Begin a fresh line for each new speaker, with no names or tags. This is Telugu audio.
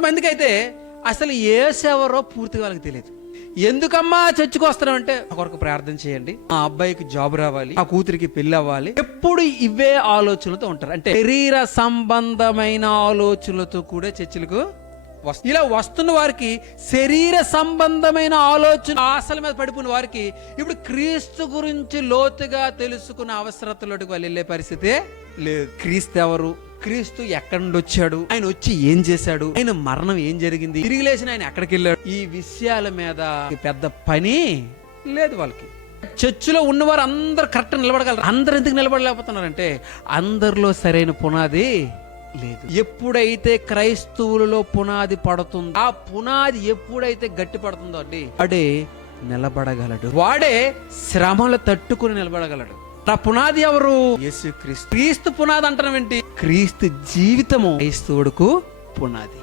కొంతమందికి అయితే అసలు ఏసెవరో పూర్తిగా వాళ్ళకి తెలియదు. ఎందుకమ్మా చర్చికి వస్తున్నాం అంటే కొరకు ప్రార్థన చేయండి. మా అబ్బాయికి జాబ్ రావాలి ఆ కూతురికి పెళ్ళి అవ్వాలి. ఎప్పుడు ఇవే ఆలోచనలతో ఉంటారు. అంటే శరీర సంబంధమైన ఆలోచనలతో కూడా చర్చలకు ఇలా వస్తున్న వారికి శరీర సంబంధమైన ఆలోచన ఆశల మీద పడిపోయిన వారికి ఇప్పుడు క్రీస్తు గురించి లోతుగా తెలుసుకున్న అవసరతలోకి వాళ్ళు వెళ్ళే పరిస్థితే లేదు. క్రీస్తు ఎవరు? క్రీస్తు ఎక్కడి నుండి వచ్చాడు ఆయన వచ్చి ఏం చేశాడు? ఆయన మరణం ఏం జరిగింది? తిరిగి లేచిన ఆయన ఎక్కడికి వెళ్ళాడు ఈ విషయాల మీద పెద్ద పని లేదు వాళ్ళకి. చర్చిలో ఉన్నవారు అందరు కరెక్ట్ నిలబడగలరు. అందరు ఎందుకు నిలబడలేకపోతున్నారంటే అందరిలో సరైన పునాది లేదు. ఎప్పుడైతే క్రైస్తవులలో పునాది పడుతుందో ఆ పునాది ఎప్పుడైతే గట్టి పడుతుందో అండి వాడే నిలబడగలడు. వాడే శ్రమలు తట్టుకుని నిలబడగలడు. ఆ పునాది ఎవరు? యేసు క్రీస్తు క్రీస్తు పునాది అంటాం ఏంటి? క్రీస్తు జీవితము. క్రైస్తవుడుకు పునాది.